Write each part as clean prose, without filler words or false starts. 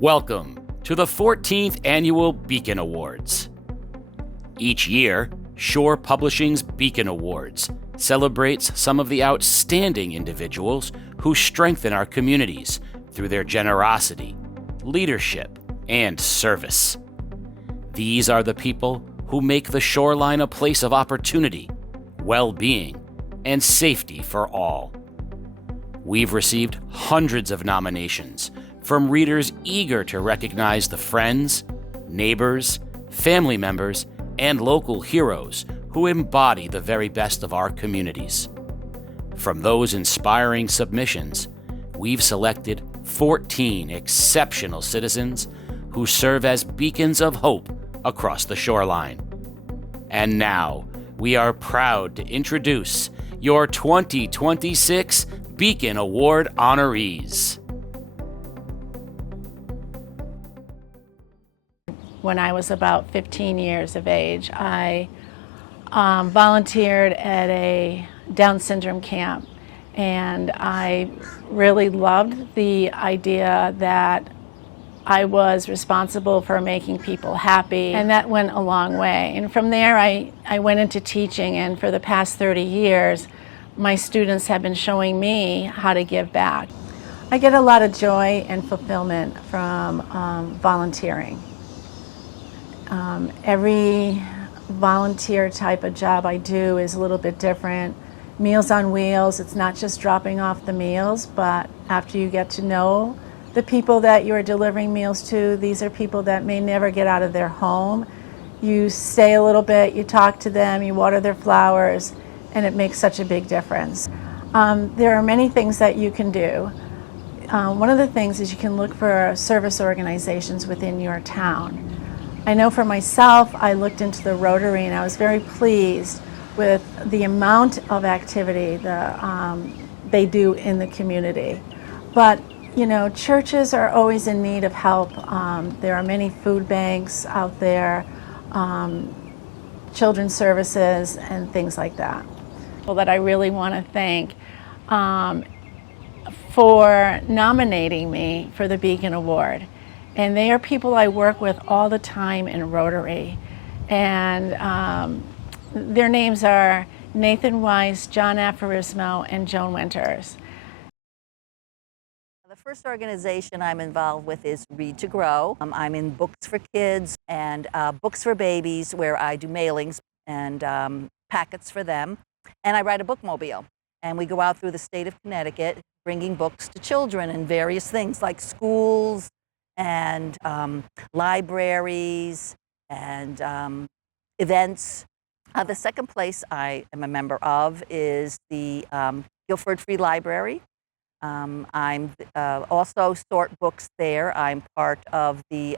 Welcome to the 14th Annual Beacon Awards. Each year, Shore Publishing's Beacon Awards celebrates some of the outstanding individuals who strengthen our communities through their generosity, leadership, and service. These are the people who make the shoreline a place of opportunity, well-being, and safety for all. We've received hundreds of nominations from readers eager to recognize the friends, neighbors, family members, and local heroes who embody the very best of our communities. From those inspiring submissions, we've selected 14 exceptional citizens who serve as beacons of hope across the shoreline. And now, we are proud to introduce your 2026 Beacon Award honorees. When I was about 15 years of age, I volunteered at a Down syndrome camp, and I really loved the idea that I was responsible for making people happy, and that went a long way. And from there, I went into teaching, and for the past 30 years, my students have been showing me how to give back. I get a lot of joy and fulfillment from volunteering. Every volunteer type of job I do is a little bit different. Meals on Wheels, it's not just dropping off the meals, but after you get to know the people that you're delivering meals to, these are people that may never get out of their home. You stay a little bit, you talk to them, you water their flowers, and it makes such a big difference. There are many things that you can do. One of the things is you can look for service organizations within your town. I know for myself, I looked into the Rotary, and I was very pleased with the amount of activity they do in the community. But you know, churches are always in need of help. There are many food banks out there, children's services, and things like that. Well, that I really want to thank for nominating me for the Beacon Award. And they are people I work with all the time in Rotary. And their names are Nathan Weiss, John Aforismo, and Joan Winters. The first organization I'm involved with is Read to Grow. I'm in Books for Kids and Books for Babies, where I do mailings and packets for them. And I ride a bookmobile. And we go out through the state of Connecticut bringing books to children and various things like schools and libraries and events. The second place I am a member of is the Guilford Free Library. I'm also sort books there. I'm part of the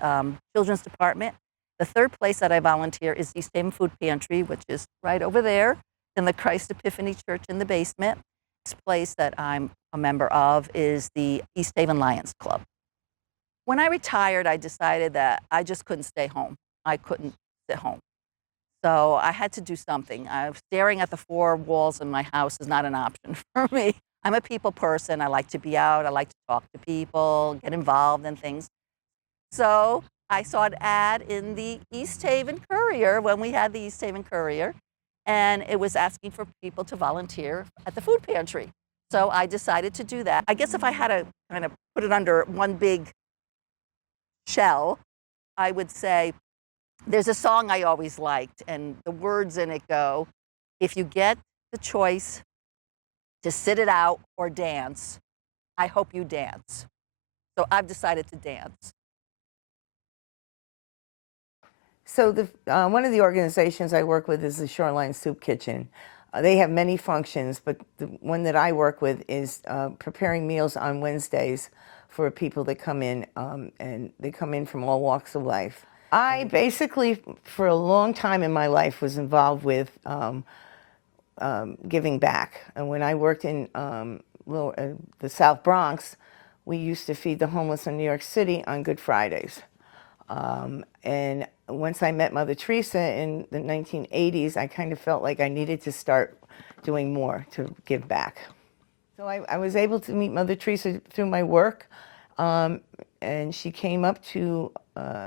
children's department. The third place that I volunteer is East Haven Food Pantry, which is right over there in the Christ Epiphany Church in the basement. This place that I'm a member of is the East Haven Lions Club. When I retired, I decided that I just couldn't stay home. I couldn't sit home. So I had to do something. Staring at the four walls in my house is not an option for me. I'm a people person. I like to be out. I like to talk to people, get involved in things. So I saw an ad in the East Haven Courier when we had the East Haven Courier, and it was asking for people to volunteer at the food pantry. So I decided to do that. I guess if I had to kind of put it under one big shell, I would say there's a song I always liked, and the words in it go, if you get the choice to sit it out or dance, I hope you dance. So I've decided to dance. So one of the organizations I work with is the Shoreline Soup Kitchen. They have many functions, but the one that I work with is preparing meals on Wednesdays for people that come in, and they come in from all walks of life. I basically, for a long time in my life, was involved with giving back. And when I worked in the South Bronx, we used to feed the homeless in New York City on Good Fridays. And once I met Mother Teresa in the 1980s, I kind of felt like I needed to start doing more to give back. So I was able to meet Mother Teresa through my work. and she came up to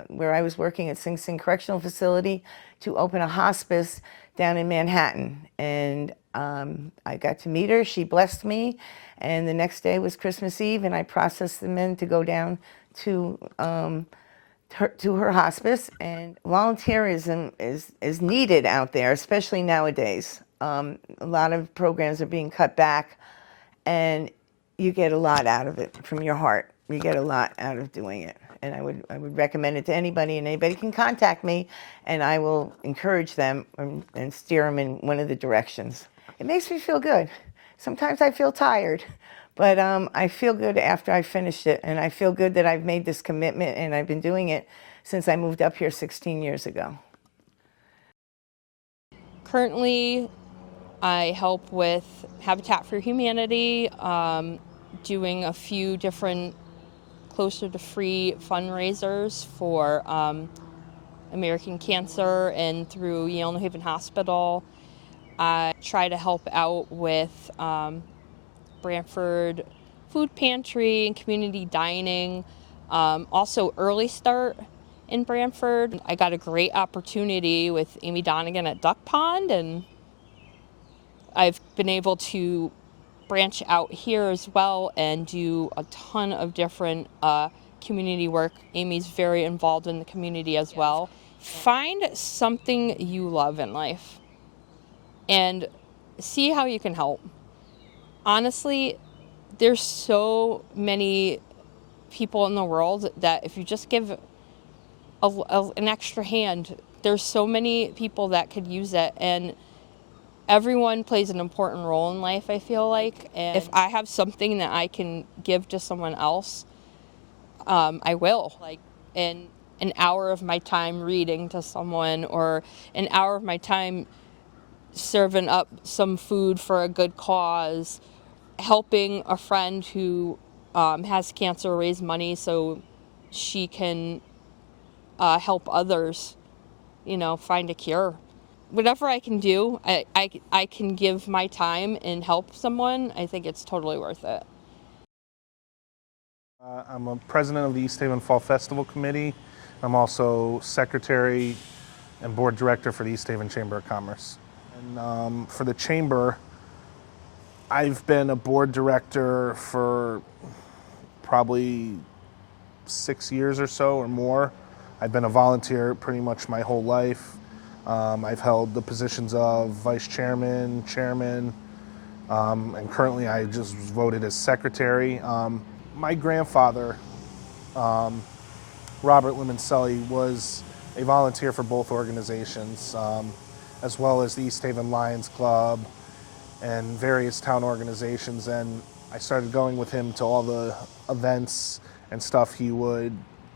where I was working at Sing Sing Correctional Facility to open a hospice down in Manhattan. And I got to meet her. She blessed me. And the next day was Christmas Eve, and I processed them in to go down to her hospice. And volunteerism is needed out there, especially nowadays. A lot of programs are being cut back, and you get a lot out of it from your heart. You get a lot out of doing it. And I would recommend it to anybody, and anybody can contact me, and I will encourage them and steer them in one of the directions. It makes me feel good. Sometimes I feel tired, but I feel good after I finished it, and I feel good that I've made this commitment, and I've been doing it since I moved up here 16 years ago. Currently, I help with Habitat for Humanity, doing a few different Closer to Free fundraisers for American Cancer and through Yale New Haven Hospital. I try to help out with Branford Food Pantry and community dining, also Early Start in Branford. I got a great opportunity with Amy Donegan at Duck Pond, and I've been able to branch out here as well and do a ton of different community work. Amy's very involved in the community as well. Find something you love in life and see how you can help. Honestly, there's so many people in the world that if you just give an extra hand, there's so many people that could use it, and everyone plays an important role in life, I feel like. And if I have something that I can give to someone else, I will. Like an hour of my time reading to someone, or an hour of my time serving up some food for a good cause, helping a friend who has cancer raise money so she can help others, find a cure. Whatever I can do, I can give my time and help someone. I think it's totally worth it. I'm a president of the East Haven Fall Festival Committee. I'm also secretary and board director for the East Haven Chamber of Commerce. And for the chamber, I've been a board director for probably 6 years or so or more. I've been a volunteer pretty much my whole life. I've held the positions of vice chairman, chairman, and currently I just was voted as secretary. My grandfather, Robert Limoncelli, was a volunteer for both organizations, as well as the East Haven Lions Club and various town organizations. And I started going with him to all the events and stuff he would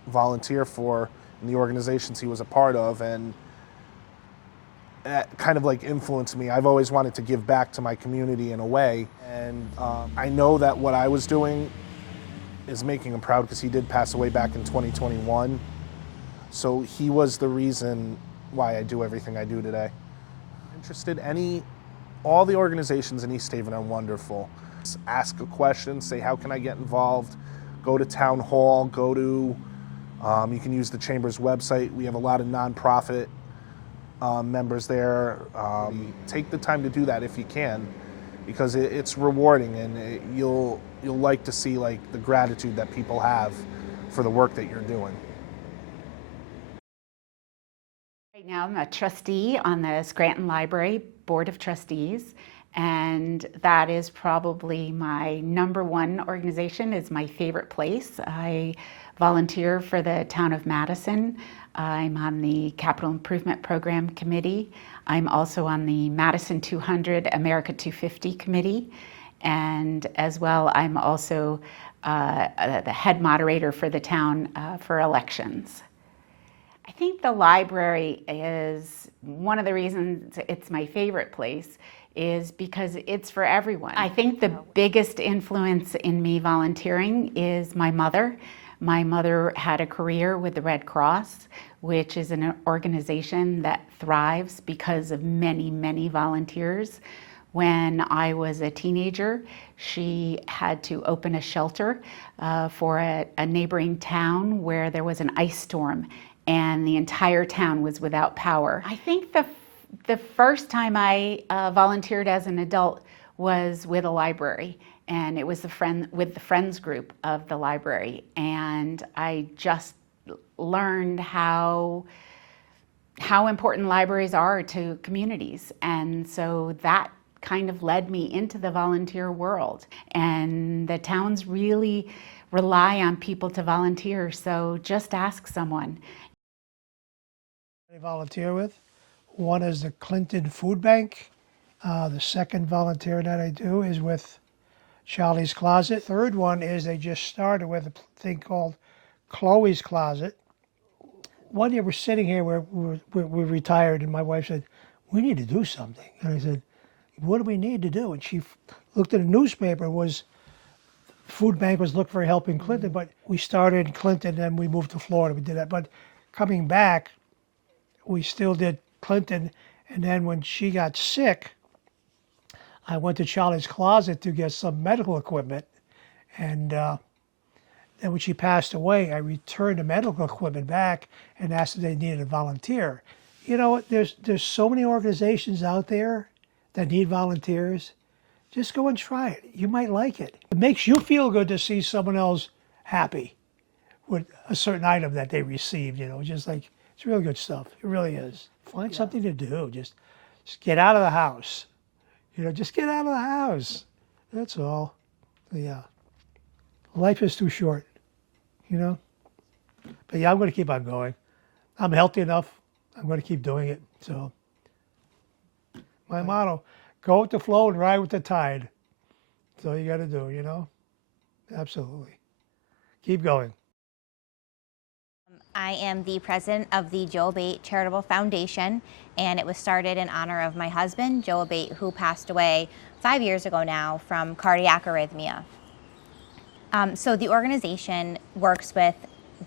volunteer for in the organizations he was a part of, and that kind of like influenced me. I've always wanted to give back to my community in a way, and I know that what I was doing is making him proud, because he did pass away back in 2021. So he was the reason why I do everything I do today. Interested, all the organizations in East Haven are wonderful. Just ask a question, say how can I get involved, go to town hall, you can use the Chamber's website. We have a lot of nonprofit members there. Take the time to do that if you can, because it's rewarding, and you'll like to see like the gratitude that people have for the work that you're doing. Right now I'm a trustee on the Scranton Library Board of Trustees, and that is probably my #1 organization. Is my favorite place. I volunteer for the town of Madison. I'm on the Capital Improvement Program Committee. I'm also on the Madison 200 America 250 Committee, and as well I'm also the head moderator for the town for elections. I think the library is one of the reasons it's my favorite place is because it's for everyone. I think the biggest influence in me volunteering is my mother. My mother had a career with the Red Cross, which is an organization that thrives because of many, many volunteers. When I was a teenager, she had to open a shelter for a neighboring town where there was an ice storm and the entire town was without power. I think the first time I volunteered as an adult was with a library, and it was with the Friends group of the library, and I just learned how important libraries are to communities, and so that kind of led me into the volunteer world. And the towns really rely on people to volunteer, so just ask someone. I volunteer with. One is the Clinton Food Bank. The second volunteer that I do is with Charlie's Closet. Third one is they just started with a thing called Chloe's Closet. One year we're sitting here, we're retired, and my wife said, "We need to do something." And I said, "What do we need to do?" And she looked at a newspaper. Food bank was looking for help in Clinton, but we started in Clinton, then we moved to Florida. We did that, but coming back, we still did Clinton. And then when she got sick, I went to Charlie's Closet to get some medical equipment. And then when she passed away, I returned the medical equipment back and asked if they needed a volunteer. You know, there's so many organizations out there that need volunteers. Just go and try it. You might like it. It makes you feel good to see someone else happy with a certain item that they received, you know, just like, it's really good stuff. It really is. Find something to do. Just get out of the house. You know, just get out of the house. That's all. Yeah. Life is too short, you know? But yeah, I'm going to keep on going. I'm healthy enough. I'm going to keep doing it. So my motto, go with the flow and ride with the tide. That's all you got to do, you know? Absolutely. Keep going. I am the president of the Joe Abate Charitable Foundation, and it was started in honor of my husband, Joe Abate, who passed away 5 years ago now from cardiac arrhythmia. So the organization works with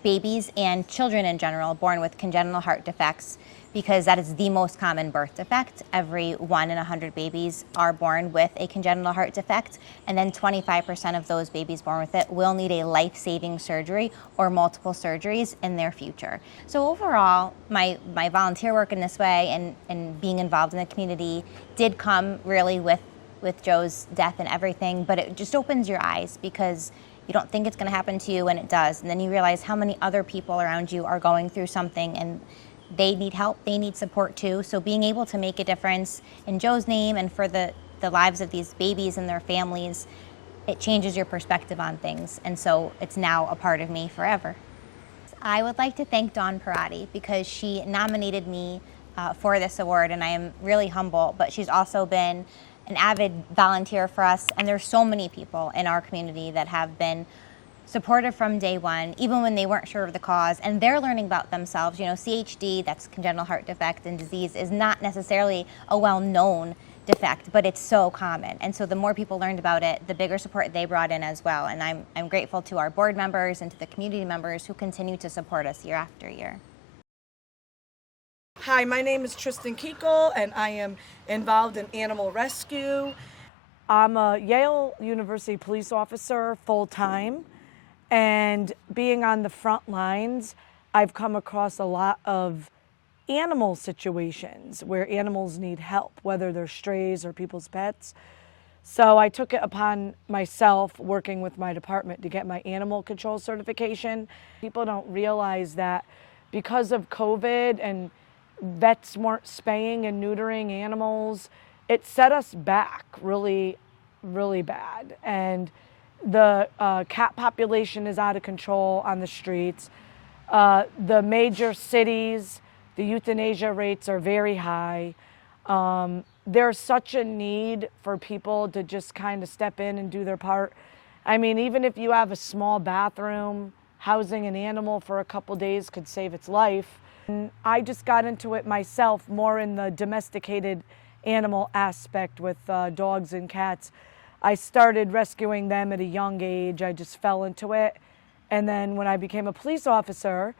babies and children in general born with congenital heart defects, because that is the most common birth defect. Every 1 in 100 babies are born with a congenital heart defect, and then 25% of those babies born with it will need a life-saving surgery or multiple surgeries in their future. So overall, my volunteer work in this way and being involved in the community did come really with Joe's death and everything, but it just opens your eyes, because you don't think it's going to happen to you, and it does. And then you realize how many other people around you are going through something, and they need help, they need support too. So being able to make a difference in Joe's name and for the lives of these babies and their families, it changes your perspective on things. And so it's now a part of me forever. I would like to thank Dawn Parati, because she nominated me for this award, and I am really humble, but she's also been an avid volunteer for us. And there's so many people in our community that have been supportive from day one, even when they weren't sure of the cause, and they're learning about themselves. You know, CHD, that's congenital heart defect and disease, is not necessarily a well-known defect, but it's so common. And so the more people learned about it, the bigger support they brought in as well. And I'm grateful to our board members and to the community members who continue to support us year after year. Hi, my name is Tristan Keekle, and I am involved in animal rescue. I'm a Yale University police officer full-time. And being on the front lines, I've come across a lot of animal situations where animals need help, whether they're strays or people's pets. So I took it upon myself, working with my department, to get my animal control certification. People don't realize that because of COVID and vets weren't spaying and neutering animals, it set us back really, really bad. And the cat population is out of control on the streets. The major cities, the euthanasia rates are very high. There's such a need for people to just kind of step in and do their part. I mean, even if you have a small bathroom, housing an animal for a couple days could save its life. And I just got into it myself, more in the domesticated animal aspect with dogs and cats. I started rescuing them at a young age. I just fell into it. And then when I became a police officer,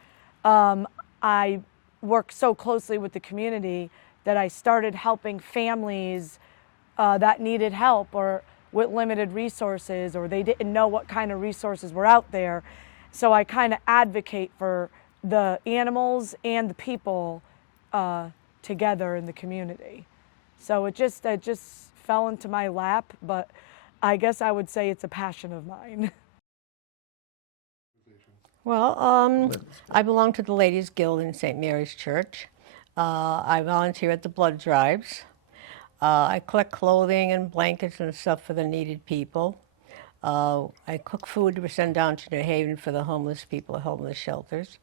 I worked so closely with the community that I started helping families that needed help or with limited resources, or they didn't know what kind of resources were out there. So I kind of advocate for the animals and the people together in the community. So it just fell into my lap, but I guess I would say it's a passion of mine. Well, I belong to the Ladies Guild in St. Mary's Church. I volunteer at the blood drives. I collect clothing and blankets and stuff for the needed people. I cook food to send down to New Haven for the homeless people, homeless shelters.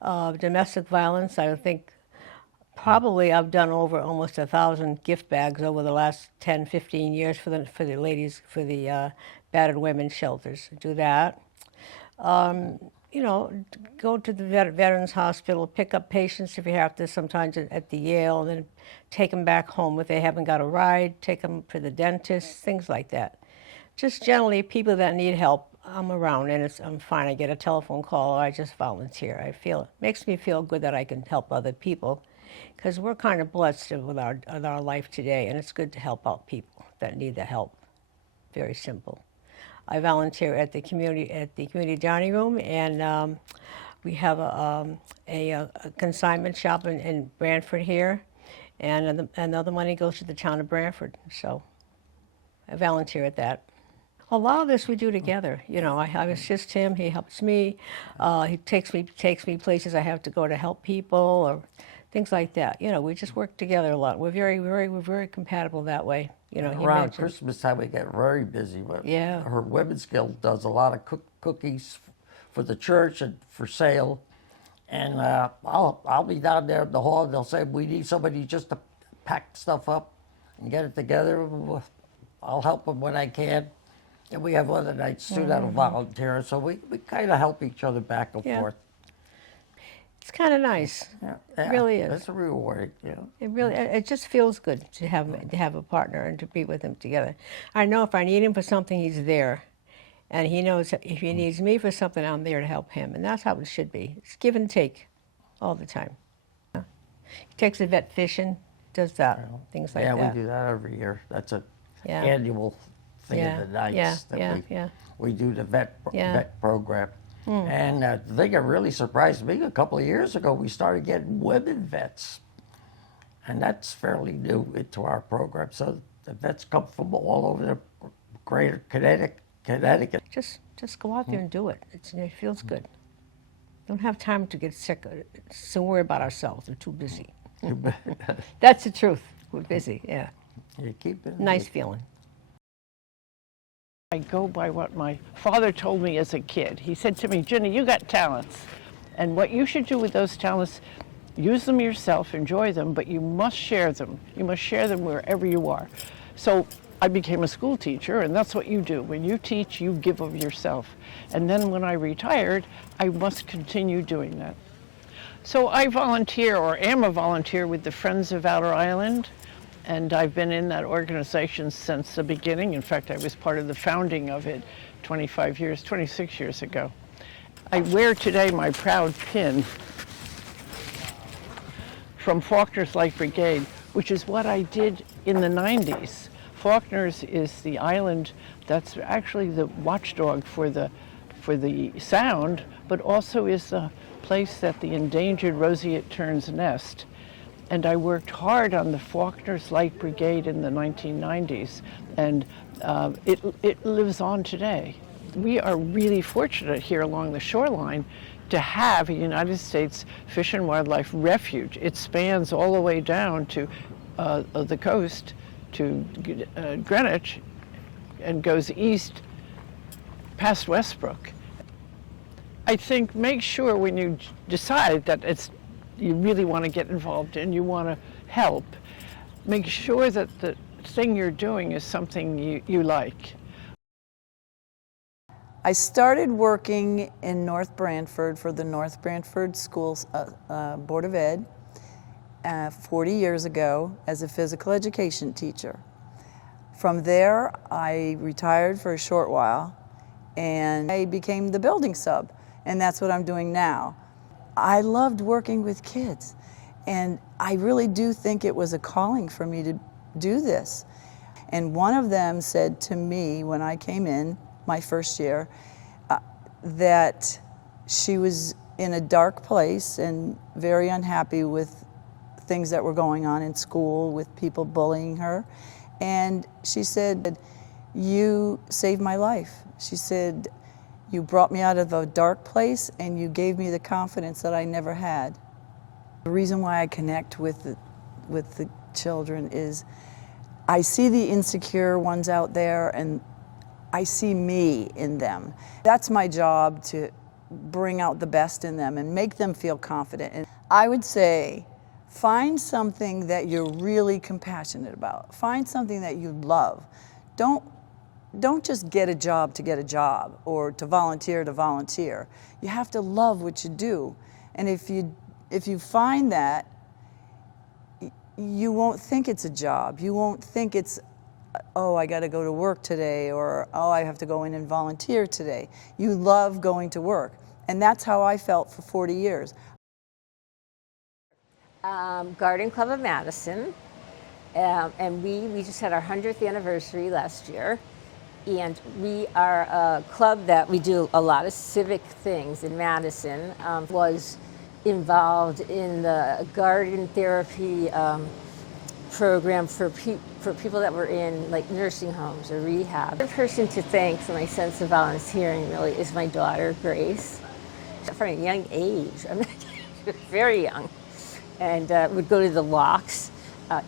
Domestic violence, I think probably I've done over almost 1,000 gift bags over the last 10, 15 years for the ladies, for the battered women's shelters. Do that. You know, go to the Veterans Hospital, pick up patients if you have to, sometimes at the Yale, and then take them back home if they haven't got a ride, take them to the dentist, things like that. Just generally, people that need help, I'm around, and I'm fine. I get a telephone call, or I just volunteer. It makes me feel good that I can help other people, because we're kind of blessed with our life today, and it's good to help out people that need the help. Very simple. I volunteer at the community dining room, and we have a consignment shop in Branford here, and the money goes to the town of Branford. So I volunteer at that. A lot of this we do together. You know, I assist him. He helps me. He takes me places I have to go to help people or things like that. You know, we just work together a lot. We're very compatible that way. You know, around Christmas time we get very busy. But yeah. Her Women's Guild does a lot of cookies for the church and for sale. And I'll be down there at the hall, and they'll say, we need somebody just to pack stuff up and get it together. I'll help them when I can. And we have other nights too that'll volunteer. So we kind of help each other back and forth. It's kind of nice. Yeah, it really is. It's rewarding. Yeah. It just feels good to have a partner and to be with him together. I know if I need him for something, he's there, and he knows if he needs me for something, I'm there to help him, and that's how it should be. It's give and take, all the time. He takes the vet fishing, does that, things like that. Yeah, we do that every year. That's an annual thing of the nights that we do the vet program. And the thing that really surprised me, a couple of years ago, we started getting women vets. And that's fairly new into our program. So the vets come from all over the greater Connecticut. Just go out there and do it. It feels good. Don't have time to get sick, so worry about ourselves. We're too busy. That's the truth. We're busy, yeah. You keep it. Nice feeling. I go by what my father told me as a kid. He said to me, Ginny, you got talents. And what you should do with those talents, use them yourself, enjoy them, but you must share them. You must share them wherever you are. So I became a school teacher, and that's what you do. When you teach, you give of yourself. And then when I retired, I must continue doing that. So I volunteer, or am a volunteer, with the Friends of Outer Island. And I've been in that organization since the beginning. In fact, I was part of the founding of it 26 years ago. I wear today my proud pin from Faulkner's Light Brigade, which is what I did in the 90s. Faulkner's is the island that's actually the watchdog for the sound, but also is the place that the endangered roseate terns nest. And I worked hard on the Faulkner's Light Brigade in the 1990s, and it lives on today. We are really fortunate here along the shoreline to have a United States Fish and Wildlife Refuge. It spans all the way down to the coast to Greenwich and goes east past Westbrook. I think make sure when you decide that you really want to get involved and you want to help, make sure that the thing you're doing is something you like. I started working in North Branford for the North Branford Schools Board of Ed 40 years ago as a physical education teacher. From there, I retired for a short while and I became the building sub, and that's what I'm doing now. I loved working with kids, and I really do think it was a calling for me to do this. And one of them said to me when I came in my first year that she was in a dark place and very unhappy with things that were going on in school, with people bullying her. And she said, "You saved my life." She said, "You brought me out of a dark place and you gave me the confidence that I never had." The reason why I connect with the children is I see the insecure ones out there and I see me in them. That's my job, to bring out the best in them and make them feel confident. And I would say, find something that you're really compassionate about. Find something that you love. Don't just get a job to get a job or to volunteer to volunteer. You have to love what you do. And if you find that, you won't think it's a job. You won't think it's, oh, I got to go to work today, or oh, I have to go in and volunteer today. You love going to work. And that's how I felt for 40 years. Garden Club of Madison, and we just had our 100th anniversary last year. And we are a club that we do a lot of civic things in Madison. Was involved in the garden therapy program for people that were in like nursing homes or rehab. The person to thank for my sense of volunteering really is my daughter, Grace. From a young age, I mean, very young, and would go to the walks,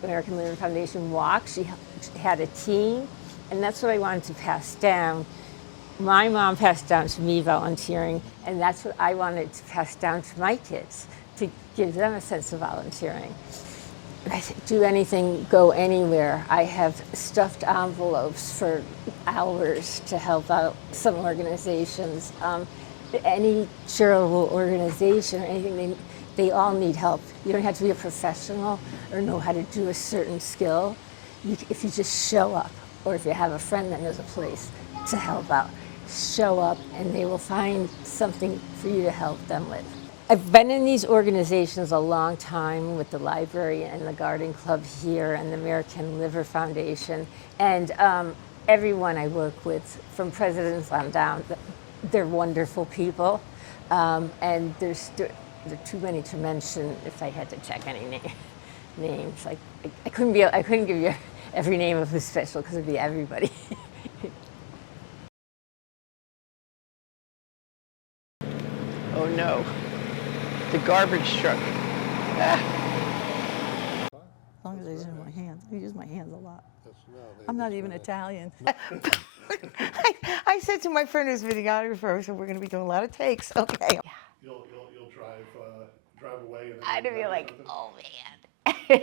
American Living Foundation walks. She had a team, and that's what I wanted to pass down. My mom passed down to me volunteering, and that's what I wanted to pass down to my kids, to give them a sense of volunteering. I do anything, go anywhere. I have stuffed envelopes for hours to help out some organizations. Any charitable organization or anything, they all need help. You don't have to be a professional or know how to do a certain skill. If you just show up, or if you have a friend that knows a place to help out, show up and they will find something for you to help them with. I've been in these organizations a long time, with the library and the garden club here and the American Liver Foundation, and everyone I work with, from presidents on down, they're wonderful people, and there are too many to mention if I had to check any names. Like I couldn't give you every name of who's special, because it'd be everybody. Oh no, the garbage truck. As long as I use my hands. I use my hands a lot. I'm not even Italian. I said to my friend who's videographer, so we're going to be doing a lot of takes. Okay. Yeah. You'll drive away. And I'd be like, oh man. What do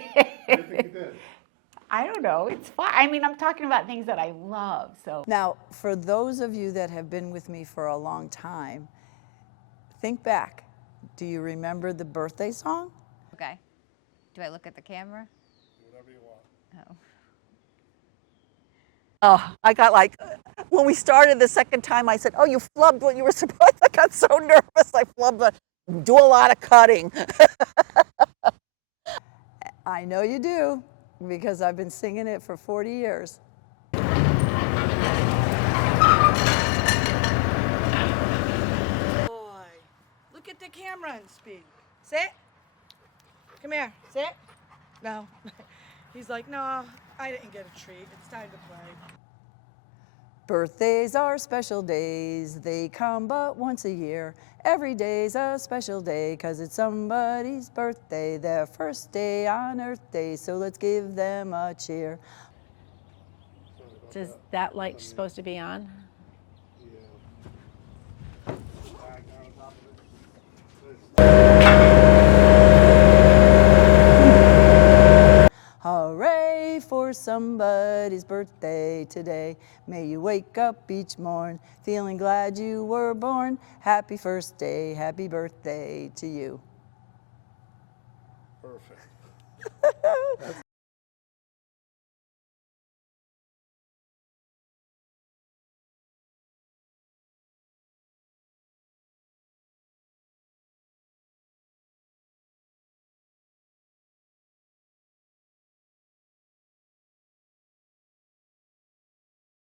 you think you did? I don't know. It's fun. I mean, I'm talking about things that I love. So Now, for those of you that have been with me for a long time, think back. Do you remember the birthday song? Okay. Do I look at the camera? Whatever you want. Oh. Oh, I got like, when we started the second time, I said, oh, you flubbed what you were supposed to. I got so nervous. I flubbed, but do a lot of cutting. I know you do, because I've been singing it for 40 years. Boy, look at the camera and speak. Sit. Come here. Sit. No. He's like, no, I didn't get a treat. It's time to play. Birthdays are special days. They come but once a year. Every day's a special day, 'cause it's somebody's birthday, their first day on Earth Day. So let's give them a cheer. Is that light supposed to be on? Hooray for somebody's birthday today. May you wake up each morn feeling glad you were born. Happy first day, happy birthday to you. Perfect.